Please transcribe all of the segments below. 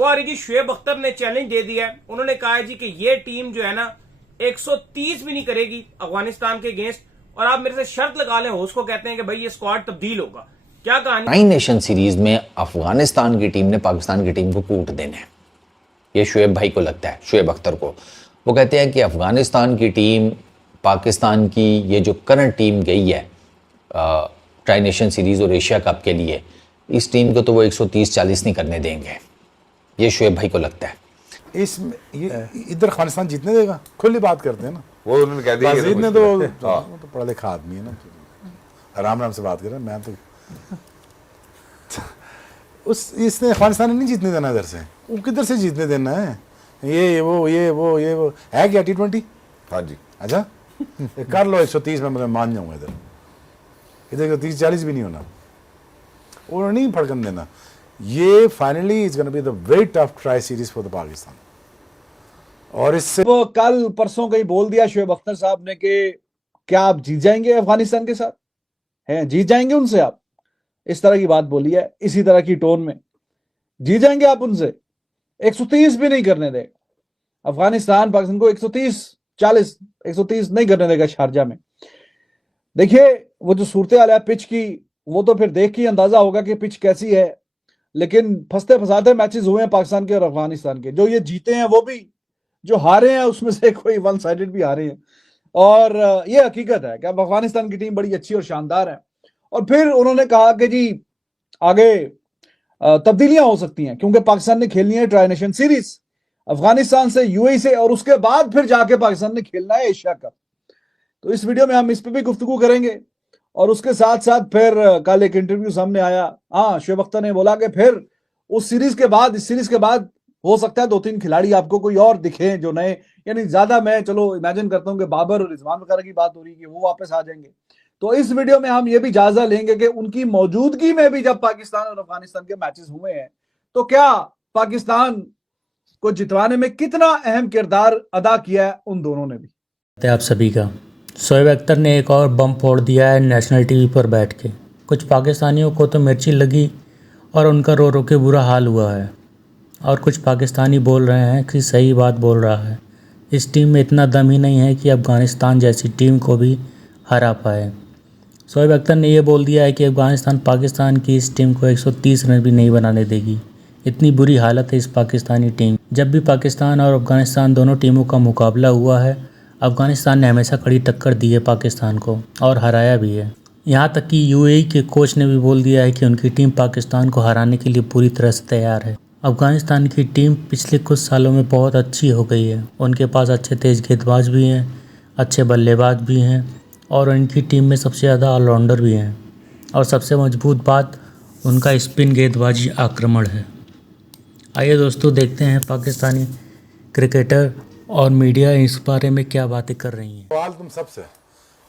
और जी शुएब अख्तर ने चैलेंज दे दिया है। उन्होंने कहा है जी कि ये टीम जो है ना 130 भी नहीं करेगी अफगानिस्तान के अगेंस्ट, और आप मेरे से शर्त लगा लें, होस्ट को कहते हैं कि भाई ये स्क्वाड तब्दील होगा। क्या कहानी? 9 नेशन सीरीज में अफगानिस्तान की टीम ने पाकिस्तान की टीम को कूट देना है, ये शुएब भाई को लगता है, शुएब अख्तर को। वो कहते हैं कि अफगानिस्तान की टीम पाकिस्तान की ये जो करंट टीम गई है ट्राई नेशन सीरीज़ और एशिया कप के लिए, इस टीम को तो वो 130-40 नहीं करने देंगे, ये शुएब भाई को लगता है। इधर अफगानिस्तान जीतने देगा, खुली बात करते हैं ना, वो उन्होंने कह दिया ने तो पढ़ा लिखा आदमी है ना, आराम से बात कर रहे हैं। मैं तो इसने अफगानिस्तान ने नहीं जीतने देना इधर से, वो किधर से जीतने देना है? ये वो है क्या T20? हाँ जी, अच्छा कर लो 130 में, मैं मान जाऊंगा। इधर 30-40 भी नहीं होना, और नहीं फड़कन देना। ये finally is gonna be the very tough tri series for the Pakistan. और इससे वो कल परसों कहीं बोल दिया शुएब अख्तर साहब ने कि क्या आप जीत जाएंगे अफगानिस्तान के साथ, हैं जीत जाएंगे उनसे आप, इस तरह की बात बोली है, इसी तरह की टोन में जीत जाएंगे आप उनसे, 130 भी नहीं करने देगा अफगानिस्तान पाकिस्तान को, 130 नहीं करने देगा शारजा में। देखिए वो जो सूरत हाल है पिच की, वो तो फिर देख के अंदाजा होगा कि पिच कैसी है, लेकिन फंसते फंसाते मैचेस हुए हैं पाकिस्तान के और अफगानिस्तान के। जो ये जीते हैं वो भी, जो हारे हैं उसमें से कोई वन साइडेड भी हारे हैं, और ये हकीकत है कि अब अफगानिस्तान की टीम बड़ी अच्छी और शानदार है। और फिर उन्होंने कहा कि जी आगे तब्दीलियां हो सकती हैं, क्योंकि पाकिस्तान ने खेलनी है ट्राई नेशन सीरीज अफगानिस्तान से, यूएई से, और उसके बाद फिर जाके पाकिस्तान ने खेलना है एशिया कप। तो इस वीडियो में हम इस पर भी गुफ्तगू करेंगे, और उसके साथ साथ फिर कल एक इंटरव्यू सामने आया, हाँ शुएब अख्तर ने बोला कि फिर उस सीरीज के बाद, इस सीरीज के बाद हो सकता है 2-3 खिलाड़ी आपको कोई और दिखे जो नए, यानी ज्यादा मैं चलो इमेजिन करता हूं कि बाबर और रिजवान वगैरह की बात हो रही है कि वो वापस आ जाएंगे। तो इस वीडियो में हम ये भी जायजा लेंगे कि उनकी मौजूदगी में भी जब पाकिस्तान और अफगानिस्तान के मैचेस हुए हैं तो क्या पाकिस्तान को जितवाने में कितना अहम किरदार अदा किया है उन दोनों ने भी। आप सभी का शुएब अख्तर ने एक और बम फोड़ दिया है नेशनल टीवी पर बैठ के। कुछ पाकिस्तानियों को तो मिर्ची लगी और उनका रो रो के बुरा हाल हुआ है, और कुछ पाकिस्तानी बोल रहे हैं कि सही बात बोल रहा है, इस टीम में इतना दम ही नहीं है कि अफ़गानिस्तान जैसी टीम को भी हरा पाए। शुएब अख्तर ने यह बोल दिया है कि अफ़गानिस्तान पाकिस्तान की इस टीम को 130 रन भी नहीं बनाने देगी, इतनी बुरी हालत है इस पाकिस्तानी टीम। जब भी पाकिस्तान और अफ़गानिस्तान दोनों टीमों का मुकाबला हुआ है, अफ़गानिस्तान ने हमेशा कड़ी टक्कर दी है पाकिस्तान को और हराया भी है। यहाँ तक कि यूएई के कोच ने भी बोल दिया है कि उनकी टीम पाकिस्तान को हराने के लिए पूरी तरह से तैयार है। अफ़गानिस्तान की टीम पिछले कुछ सालों में बहुत अच्छी हो गई है, उनके पास अच्छे तेज़ गेंदबाज भी हैं, अच्छे बल्लेबाज भी हैं, और उनकी टीम में सबसे ज़्यादा ऑलराउंडर भी हैं, और सबसे मजबूत बात उनका स्पिन गेंदबाजी आक्रमण है। आइए दोस्तों देखते हैं पाकिस्तानी क्रिकेटर और मीडिया इस बारे में क्या बातें कर रही हैं। सवाल तुम सबसे,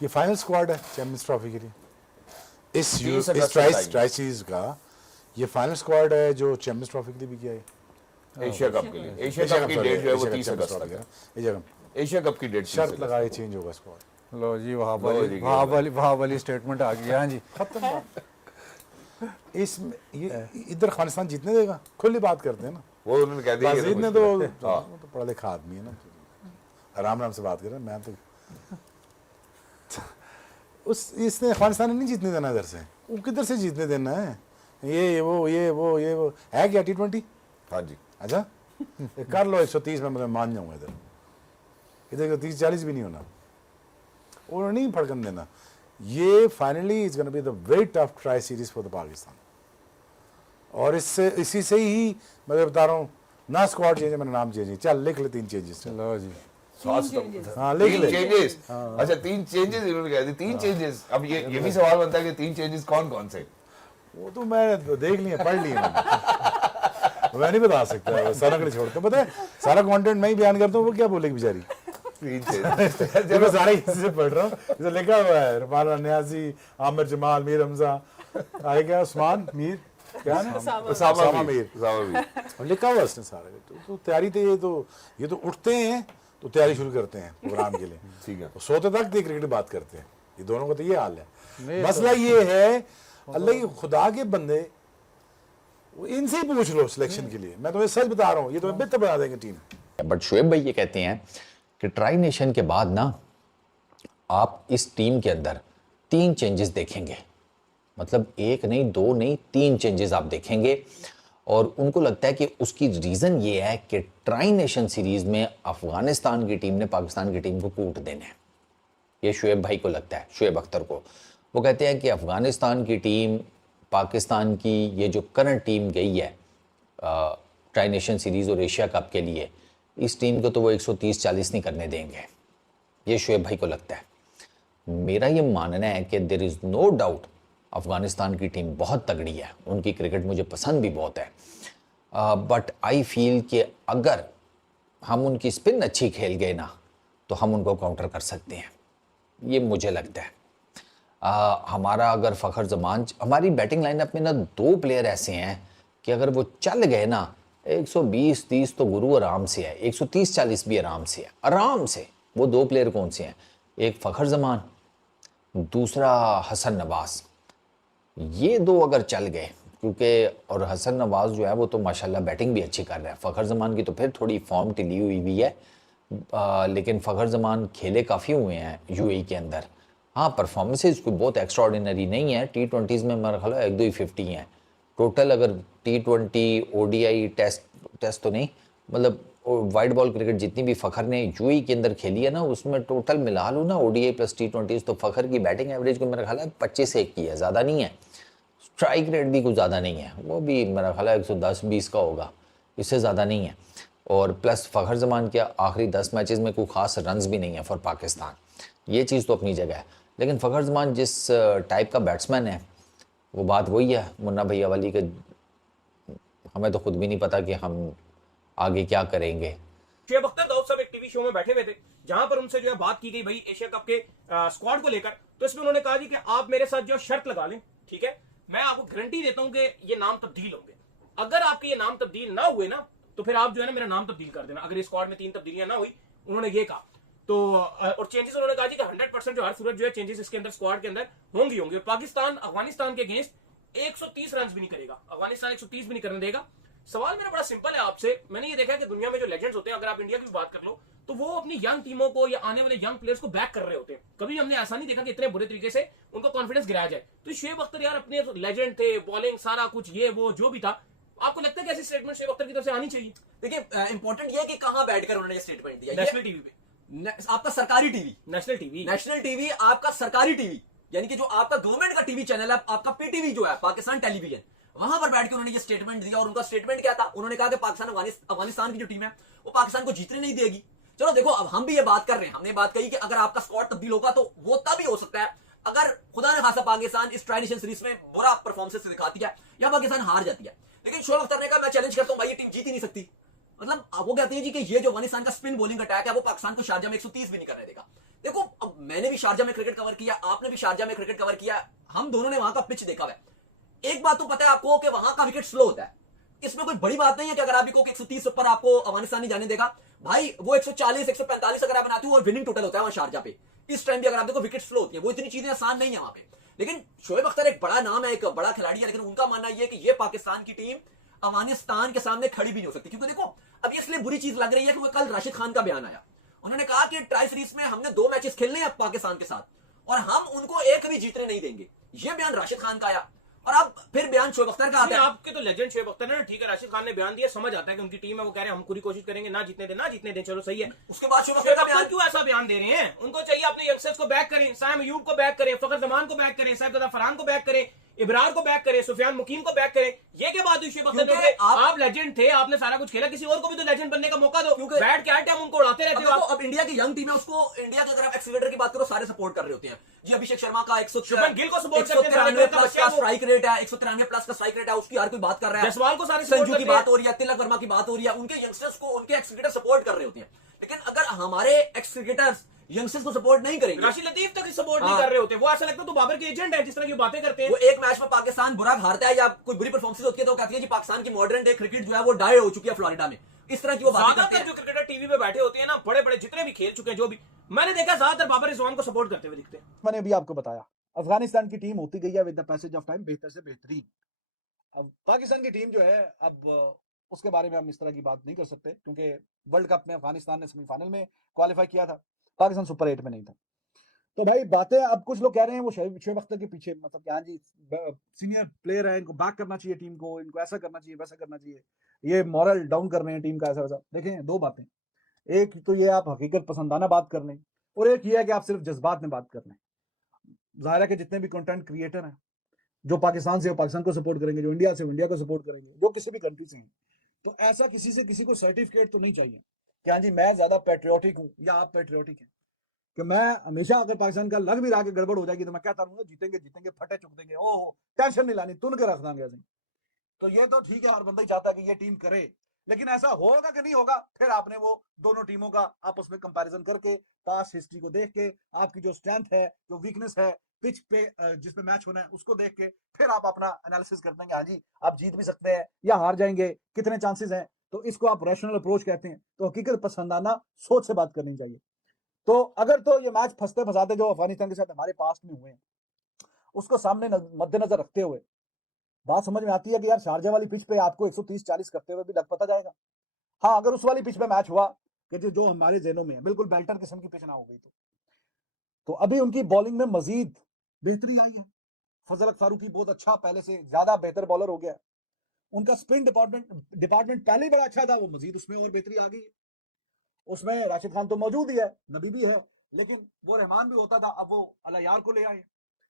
ये फाइनल स्क्वाड है चैंपियंस ट्रॉफी के लिए, इस ट्राई सीरीज का ये फाइनल स्क्वाड है जो चैंपियंस ट्रॉफी के लिए भी किया है, एशिया कप के लिए। एशिया कप की डेट जो है वो 30 अगस्त तक है। एशिया कप की डेट शर्त लगाए चेंज होगा स्क्वाड। लो जी वहाँ वाली स्टेटमेंट आ गई। हाँ जी खत्म बात। इधर अफगानिस्तान जीतने देगा, खुली बात करते हैं ना, वो उन्होंने कह दिया ने तो पढ़ा लिखा आदमी है ना, आराम से बात कर रहे हैं। मैं तो इसने अफगानिस्तान ने नहीं जीतने देना इधर से, वो किधर से जीतने देना है? ये वो है क्या T20? हाँ जी, अच्छा कर लो 130 में, मैं मान जाऊंगा। इधर 30-40 भी नहीं होना, और नहीं फड़कन देना। ये finally is gonna be the very tough tri series for the Pakistan. और इसी से ही मैं बता रहा हूँ ना, स्क्वाड चेंज है, मैंने नाम चेंज, चल लिख ले 3 चेंजेस। लो जी हाँ लिख ले चेंजेस। अच्छा 3 चेंजेस इन्होंने कह दी, 3 चेंजेस। अब ये भी सवाल बनता है कि 3 चेंजेस कौन से? वो तो मैं देख लिया, पढ़ लिया मैं नहीं बता सकता, सारा कड़ी छोड़ता, पता है सारा कंटेंट मैं ही बयान करता हूँ, वो क्या बोलेगी बेचारी। जब मैं सारे से पढ़ रहा हूँ, जैसे लिखा हुआ है रफाल न्याजी, आमिर जमाल, मीर हमजा, आए क्या उस्मान मीर, क्या उसामा मीर लिखा हुआ उसने सारे। तो तैयारी तो ये तो उठते हैं तो तैयारी शुरू करते हैं प्रोग्राम के लिए, ठीक है, सोते तक क्रिकेट बात करते हैं, ये दोनों का तो ये हाल है। मसला ये है, अल्लाह की खुदा के बंदे इनसे ही पूछ लो सिलेक्शन के लिए, मैं तुम्हें सच बता रहा हूँ, ये तुम्हें बेहतर बना देंगे टीम। बट शुएब भाई ये कहते हैं कि ट्राई नेशन के बाद ना आप इस टीम के अंदर 3 चेंजेस देखेंगे, मतलब 1 नहीं 2 नहीं 3 चेंजेस आप देखेंगे। और उनको लगता है कि उसकी रीज़न ये है कि ट्राई नेशन सीरीज़ में अफगानिस्तान की टीम ने पाकिस्तान की टीम को कूट देना है। ये शुएब भाई को लगता है, शुएब अख्तर को। वो कहते हैं कि अफगानिस्तान की टीम पाकिस्तान की ये जो करंट टीम गई है ट्राई नेशन सीरीज़ और एशिया कप के लिए, इस टीम को तो वो 130-40 नहीं करने देंगे, ये शुएब भाई को लगता है। मेरा ये मानना है कि there is no doubt Afghanistan की टीम बहुत तगड़ी है, उनकी क्रिकेट मुझे पसंद भी बहुत है, बट आई फील कि अगर हम उनकी स्पिन अच्छी खेल गए ना तो हम उनको काउंटर कर सकते हैं, ये मुझे लगता है। हमारा अगर फ़खर जमान, हमारी बैटिंग लाइनअप में ना 2 प्लेयर ऐसे हैं कि अगर वो चल गए ना 120-30 तो गुरु आराम से है, 130-40 भी आराम से है, आराम से। वो 2 प्लेयर कौन से हैं? एक फ़खर जमान, दूसरा हसन नवाज़। ये 2 अगर चल गए, क्योंकि और हसन नवाज़ जो है वो तो माशाल्लाह बैटिंग भी अच्छी कर रहा है। फ़खर जमान की तो फिर थोड़ी फॉर्म ढिली हुई है, लेकिन फ़खर जमान खेले काफ़ी हुए हैं यूएई के अंदर। हाँ, परफॉर्मेंसेज कोई बहुत एक्स्ट्राऑर्डिनरी नहीं है, T20s में मेरा ख्याल है 1-2 ही 50 हैं टोटल। अगर T20 ODI टेस्ट तो नहीं, मतलब वाइट बॉल क्रिकेट जितनी भी फ़खर ने यूएई के अंदर खेली है ना, उसमें टोटल मिला लूँ ना ODI प्लस T20s, तो फ़खर की बैटिंग एवरेज को मेरा ख्याल है 25-1 की है, ज़्यादा नहीं है। स्ट्राइक रेट भी कुछ ज़्यादा नहीं है, वो भी मेरा ख्याल है 110-20 का होगा, इससे ज़्यादा नहीं है। और प्लस फ़खर जमान के आखिरी 10 मैचेस में कोई ख़ास रन्स भी नहीं है फॉर पाकिस्तान, ये चीज़ तो अपनी जगह है। लेकिन फ़खर जमान जिस टाइप का बैट्समैन है, वो बात वही है मुन्ना भैया वाली के, हमें तो खुद भी नहीं पता कि हम आगे क्या करेंगे। शुएब अख्तर दाऊद साहब एक टीवी शो में बैठे हुए थे, जहां पर उनसे जो है बात की गई भाई एशिया कप के स्क्वाड को लेकर। तो इसमें उन्होंने कहा जी कि आप मेरे साथ जो शर्त लगा लें, ठीक है, मैं आपको गारंटी देता हूं कि ये नाम तब्दील होंगे। अगर आपके ये नाम तब्दील ना हुए ना तो फिर आप जो है ना मेरा नाम तब्दील कर देना, अगर इस स्क्वाड में 3 तब्दीलियां ना हुई, उन्होंने ये कहा। तो और चेंजेस उन्होंने कहा जी कि 100% जो हर सूरत जो है चेंजेस इसके अंदर स्क्वाड के अंदर होंगी। और पाकिस्तान अफगानिस्तान के अगेंस्ट 130 रन भी नहीं करेगा, अफगानिस्तान 130 भी नहीं करने देगा। सवाल मेरा बड़ा सिंपल है आपसे, मैंने ये देखा है कि दुनिया में जो लेजेंड्स होते हैं, अगर आप इंडिया की भी बात कर लो, तो वो अपनी यंग टीमों को या आने वाले यंग प्लेयर्स को बैक कर रहे होते हैं। कभी हमने ऐसा नहीं देखा कि इतने बुरे तरीके से उनको कॉन्फिडेंस गिराया जाए। तो शुएब अख्तर यार अपने लेजेंड थे, बॉलिंग सारा कुछ ये वो जो भी था, आपको लगता है कि ऐसी स्टेटमेंट शुएब अख्तर की तरफ से आनी चाहिए? देखिए इंपॉर्टेंट ये है कि कहां बैठकर उन्होंने ये स्टेटमेंट दिया। नेशनल टीवी पे, आपका सरकारी टीवी, नेशनल टीवी आपका सरकारी टीवी, यानी कि जो आपका गवर्नमेंट का टीवी चैनल है, आपका पीटीवी जो है पाकिस्तान टेलीविजन, वहां पर बैठ के उन्होंने ये स्टेटमेंट दिया। और उनका स्टेटमेंट क्या था? उन्होंने कहा कि पाकिस्तान अफगानिस्तान की जो टीम है वो पाकिस्तान को जीतने नहीं देगी। चलो देखो, अब हम भी ये बात कर रहे हैं, हमने बात कही कि अगर आपका स्क्वाड तब्दील होगा तो वो तभी हो सकता है अगर खुदा ने खासा पाकिस्तान इस ट्राई नेशन सीरीज में बुरा परफॉर्मेंस दिखाती है या पाकिस्तान हार जाती है। लेकिन शुएब अख्तर ने कहा मैं चैलेंज करता हूं भाई, ये टीम जीत ही नहीं सकती। मतलब वो कहते हैं जी कि ये जो अफगानिस्तान का स्पिन बॉलिंग अटैक है वो पाकिस्तान को शारजा में 130 भी नहीं करने देगा। देखो, अब मैंने भी शारजा में क्रिकेट कवर किया, आपने भी शारजा में क्रिकेट कवर किया, हम दोनों ने वहां का पिच देखा है। एक बात तो पता है आपको कि वहां का विकेट स्लो होता है, इसमें कोई बड़ी बात नहीं है कि अगर आप 130 ऊपर आपको अफगानिस्तान नहीं जाने देगा भाई, वो 140 145 अगर आप बनाते हो और विनिंग टोटल होता है वहां शारजा पे। इस टाइम भी अगर आप देखो विकेट स्लो होती है, वो इतनी चीजें आसान नहीं है वहां पे। लेकिन शुएब अख्तर एक बड़ा नाम है, एक बड़ा खिलाड़ी है, लेकिन उनका मानना यह है कि ये पाकिस्तान की टीम अफगानिस्तान के सामने खड़ी भी नहीं हो सकती। क्योंकि देखो, अब ये इसलिए बुरी चीज लग रही है क्योंकि कल राशिद खान का बयान आया, उन्होंने कहा कि ट्राई सीरीज में हमने 2 मैचेस खेलने हैं पाकिस्तान के साथ और हम उनको एक भी जीतने नहीं देंगे। ये बयान राशिद खान का आया और अब फिर बयान शुएब अख्तर का आता है। आपके तो लेजेंड शुएब अख्तर है, ठीक है, राशिद खान ने बयान दिया, समझ आता है कि उनकी टीम है, वो कह रहे हैं हम पूरी कोशिश करेंगे, ना जीतने दें, चलो सही है। उसके बाद शुएब अख्तर क्यों ऐसा बयान दे रहे हैं? उनको चाहिए अपने यंगस्टर्स को बैक करें, साइम अयूब को बैक करें, फखर जमान को बैक करें, साइफुद्दीन फरहान को बैक करें, इब्रार को बैक करें, सुफियान मुकीम को बैक करें। ये क्या बात हुई शुएब अख्तर ने? आप लेजेंड थे, आपने सारा कुछ खेला, किसी और को भी तो लेजेंड बनने का मौका दो। बैठ के हर टाइम उनको उड़ाते रहते हो। अब इंडिया की यंग टीम है, उसको इंडिया के अगर आप एक्सीलरेटर की बात करो सारे सपोर्ट कर रहे होते हैं जी। अभिषेक शर्मा का 193 गिल को सपोर्ट करते हैं, 193 प्लस का स्ट्राइक रेट है, 193 प्लस का स्ट्राइक रेट है, उसकी हर कोई बात कर रहा है। जसवाल को सारे संजू की बात हो रही है, तिलक वर्मा की बात हो रही है, उनके यंगस्टर्स को उनके एक्स क्रिकेटर सपोर्ट कर रहे होते हैं। लेकिन अगर हमारे एक्स क्रिकेटर्स यंगस्टर्स को सपोर्ट नहीं करेंगे, राशिद लतीफ तक सपोर्ट नहीं कर रहे होते, वो ऐसा लगता है तो बाबर के एजेंट है, जिस तरह की बातें करते हैं। वो एक मैच में पाकिस्तान बुरा हारता है या कोई बुरी परफॉर्मेंस होती है तो कहती है जी पाकिस्तान की मॉडर्न डे क्रिकेट जो है वो डाई हो चुकी है फ्लोरिडा में। इस तरह की वो बातें करते हैं। जो क्रिकेटर टीवी पे बैठे होते हैं ना, बड़े बड़े जितने भी खेल चुके हैं, जो भी मैंने देखा, ज्यादातर बाबर रिजवान को सपोर्ट करते हुए दिखते हैं। मैंने अभी आपको बताया अफगानिस्तान की टीम होती गई है with the passage of time बेहतर से बेहतरीन। अब पाकिस्तान की टीम जो है, अब उसके बारे में हम इस तरह की बात नहीं कर सकते, क्योंकि वर्ल्ड कप में अफगानिस्तान ने सेमीफाइनल में क्वालिफाई किया था, पाकिस्तान सुपर 8 में नहीं था। तो भाई बातें, अब कुछ लोग कह रहे हैं वो शोएब अख्तर के पीछे, मतलब कि हाँ जी सीनियर प्लेयर है, इनको बैक करना चाहिए टीम को, इनको ऐसा करना चाहिए, वैसा करना चाहिए, ये मॉरल डाउन कर रहे हैं टीम का, ऐसा वैसा। देखें, दो बातें, एक तो ये आप हकीकत पसंदाना बात कर लें, और एक ये है कि आप सिर्फ जज्बात में बात कर लें। जाहिर है कि जितने भी कंटेंट क्रिएटर हैं, जो पाकिस्तान से पाकिस्तान को सपोर्ट करेंगे, जो इंडिया से इंडिया को सपोर्ट करेंगे, जो किसी भी कंट्री से हैं, तो ऐसा किसी से किसी को सर्टिफिकेट तो नहीं चाहिए कि हाँ जी मैं ज्यादा पेट्रियोटिक हूं या आप पेट्रियोटिक हैं, कि मैं हमेशा अगर पाकिस्तान का लग भी रहा कि गड़बड़ हो जाएगी तो मैं कहता रहूंगा जीतेंगे जीतेंगे, फटे चुक देंगे, ओहो टेंशन नहीं लानी, तुन के रख देंगे ऐसे। तो ये तो ठीक है, हर बंदा ही चाहता है कि ये टीम करे, लेकिन ऐसा होगा कि नहीं होगा, फिर आपने वो दोनों टीमों का आपस में कंपैरिजन करके, पास्ट हिस्ट्री को देख के, आपकी जो स्ट्रेंथ है, जो वीकनेस है, पिच पे जिसपे मैच होना है उसको देख के, फिर आप अपना एनालिसिस करते हैं, हाँ जी आप जीत भी सकते हैं या हार जाएंगे, कितने चांसेस हैं। तो इसको आप रैशनल अप्रोच कहते हैं। तो हकीकत पसंदाना सोच से बात करनी चाहिए। तो अगर तो ये मैच फंसते फंसाते जो अफगानिस्तान के साथ हमारे पास्ट में हुए हैं, उसको सामने मद्देनजर रखते हुए बात समझ में आती है कि यार शारजा वाली पिच पे आपको 130-40 करते हुए भी लग पता जाएगा। हाँ, अगर उस वाली पिच पे मैच हुआ कि जो हमारे जेनों में है, बिल्कुल बेल्टर किस्म की पिच ना हो गई, तो अभी उनकी बॉलिंग में मजीद बेहतरी आई है। फजल फारूकी बहुत अच्छा, पहले से ज्यादा बेहतर बॉलर हो गया। उनका स्पिन डिपार्टमेंट पहले ही बड़ा अच्छा था, वो मजीद उसमें और बेहतरी आ गई है। उसमें राशिद खान तो मौजूद ही है, नबी भी है, लेकिन वो रहमान भी होता था, अब वो अला यार को ले आए।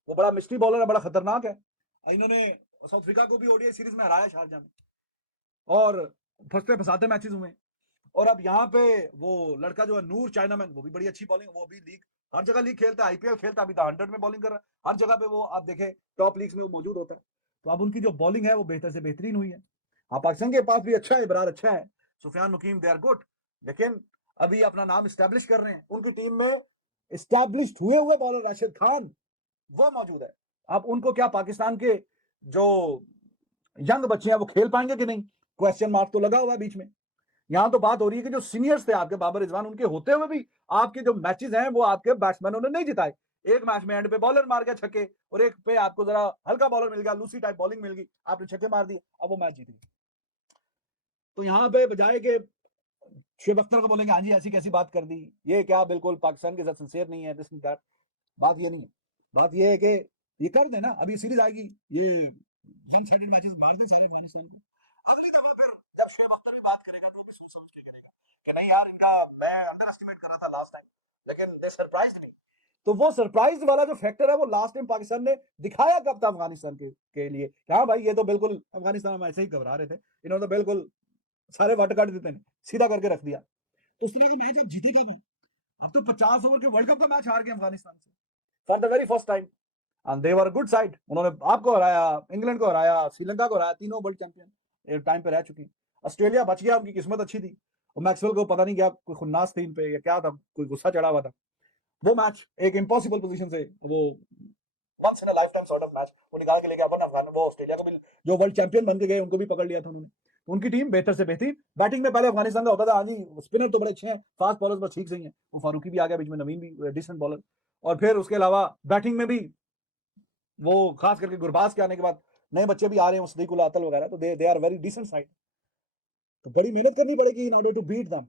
वो बड़ा मिस्ट्री बॉलर है, बड़ा खतरनाक है। इन्होंने साउथ अफ्रीका को भी ओडीआई सीरीज में हराया शारजा में, और फंसते फंसाते मैचेस हुए। और अब यहाँ पे वो लड़का जो है नूर चाइनामैन, वो भी बड़ी अच्छी बॉलिंग, वो भी लीग, हर जगह लीग खेलता है, आईपीएल खेलता है, अभी तो 100 में बॉलिंग कर रहा है, हर जगह पे वो आप देखें टॉप लीग्स में वो मौजूद होता है। तो अब उनकी जो बॉलिंग है वो बेहतर से बेहतरीन हुई है। हाँ, पाकिस्तान के पास भी अच्छा है, इब्रार अच्छा है, सुफियान नकीम, दे आर गुड, लेकिन अभी अपना नाम स्टैब्लिश कर रहे हैं। उनकी टीम में स्टैब्लिश्ड हुए बॉलर राशिद खान वो मौजूद है। अब उनको क्या पाकिस्तान के जो यंग बच्चे हैं वो खेल पाएंगे कि नहीं, क्वेश्चन मार्क तो लगा हुआ है बीच में। यहां तो बात हो रही है कि जो सीनियर्स थे आपके बाबर रिजवान, उनके होते हुए भी आपके जो मैचेस हैं वो आपके बैट्समैनों ने नहीं जिताए। एक मैच में एंड पे बॉलर मार गया छक्के, और एक पे आपको जरा हल्का बॉलर मिल गया, लूसी टाइप बॉलिंग मिल गई, आपने छक्के मार दिए, अब वो मैच जीत गई। तो यहाँ पे बजाय के शुएब अख्तर को बोलेंगे हाँ जी ऐसी कैसी बात कर दी, ये क्या बिल्कुल पाकिस्तान के साथ सिंसियर नहीं है, दिस एंड दैट, बात ये नहीं है। बात ये है कि ये कर देना, अभी सीरीज आएगी, ये वन साइडेड मैचेस मार दे सारे अफगानिस्तान में, अगली दफा फिर जब शुएब अख्तर भी बात करेगा तो वो भी सोच समझ के करेगा कि नहीं यार इनका मैं अंडर एस्टिमेट कर रहा था लास्ट टाइम, लेकिन दे सरप्राइज्ड मी। तो वो सरप्राइज वाला जो फैक्टर है वो लास्ट टाइम पाकिस्तान ने दिखाया कब था अफगानिस्तान के लिए, हाँ भाई ये तो बिल्कुल अफगानिस्तान में ऐसे ही घबरा रहे थे, इन्होंने तो बिल्कुल सारे वाट काट देते हैं, सीधा करके रख दिया। तो उस तरह का मैच अब जीतेगा कौन? अब तो 50 ओवर के वर्ल्ड कप का मैच हार गए अफगानिस्तान से for the very first time, and they were good side. उन्होंने आपको हराया, इंग्लैंड को हराया, श्रीलंका को हराया, तीनों वर्ल्ड चैंपियन एक टाइम पे रह चुके हैं। ऑस्ट्रेलिया बच गया, उनकी किस्मत अच्छी थी, और मैक्सवेल को पता नहीं क्या कोई खुन्नास थी इन पे या क्या था, कोई गुस्सा चढ़ा हुआ था। वो मैच एक इम्पॉसिबल पोजीशन से, वो once in a life time sort of match, वो निकाल के लेके अपन अफगान वो ऑस्ट्रेलिया को भी जो वर्ल्ड चैंपियन बन के गए उनको भी पकड़ लिया था उन्होंने। उनकी टीम बेहतर से बेहतर बैटिंग में पहले अफगानिस्तान का होता था, हाँ जी स्पिनर तो बड़े अच्छे हैं, फास्ट बॉलर्स बस ठीक सही है, वो फारूकी भी आ गया बीच में, नवीन भी डिसेंट बॉलर, और फिर उसके अलावा बैटिंग में भी वो खास करके गुरबाज के आने के बाद नए बच्चे भी आ रहे हैं, सदीकुल्लाह अतल वगैरह, तो they are very decent side. तो बड़ी मेहनत करनी पड़ेगी in order to beat them.